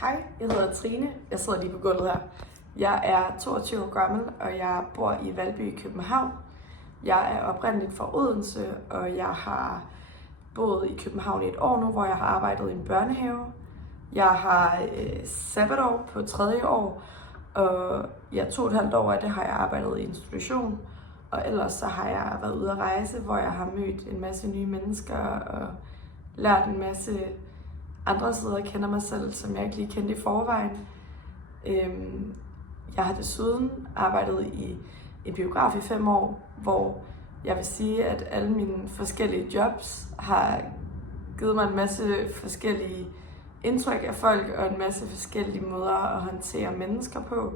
Hej, jeg hedder Trine. Jeg sidder lige på gulvet her. Jeg er 22 år gammel, og jeg bor i Valby i København. Jeg er oprindeligt fra Odense, og jeg har boet i København i et år nu, hvor jeg har arbejdet i en børnehave. Jeg har sabbatår på 3. år, og 2,5 år af det har jeg arbejdet i institution. Og ellers så har jeg været ude at rejse, hvor jeg har mødt en masse nye mennesker og lært en masse andre sider kender mig selv, som jeg ikke lige kendte i forvejen. Jeg har desuden arbejdet i en biograf i 5 år, hvor jeg vil sige, at alle mine forskellige jobs har givet mig en masse forskellige indtryk af folk og en masse forskellige måder at håndtere mennesker på.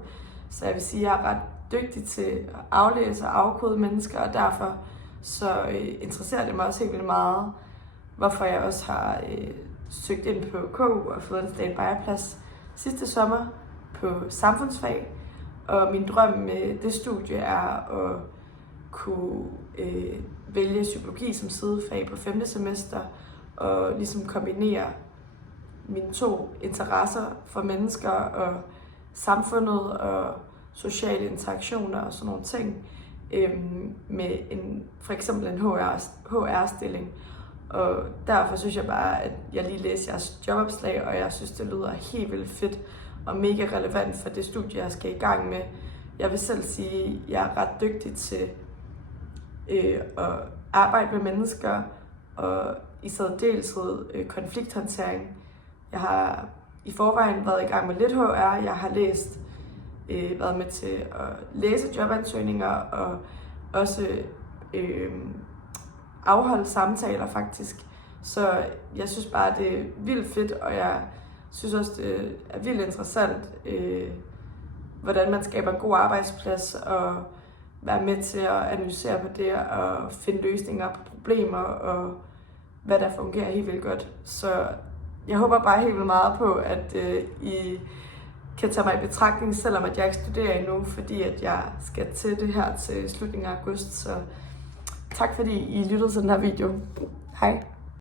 Så jeg vil sige, at jeg er ret dygtig til at aflæse og afkode mennesker, og derfor så interesserer det mig også helt vildt meget, hvorfor jeg også har søgt ind på KU og fået en standby-plads sidste sommer på samfundsfag. Og min drøm med det studie er at kunne vælge psykologi som sidefag på 5. semester og ligesom kombinere mine 2 interesser for mennesker og samfundet og sociale interaktioner og sådan nogle ting med for eksempel en HR-stilling. Og derfor synes jeg bare, at jeg lige læste jeres jobopslag, og jeg synes, det lyder helt vildt fedt og mega relevant for det studie, jeg skal i gang med. Jeg vil selv sige, at jeg er ret dygtig til at arbejde med mennesker, og i særdeleshed konflikthåndtering. Jeg har i forvejen været i gang med lidt HR. Jeg har været med til at læse jobansøgninger og også afholde samtaler faktisk. Så jeg synes bare, det er vildt fedt, og jeg synes også, det er vildt interessant, hvordan man skaber en god arbejdsplads og være med til at analysere på det og finde løsninger på problemer og hvad der fungerer helt vildt godt. Så jeg håber bare helt vildt meget på, at I kan tage mig i betragtning, selvom at jeg ikke studerer endnu, fordi at jeg skal til det her til slutningen af august. Så tak fordi I lyttede til den her video. Hej.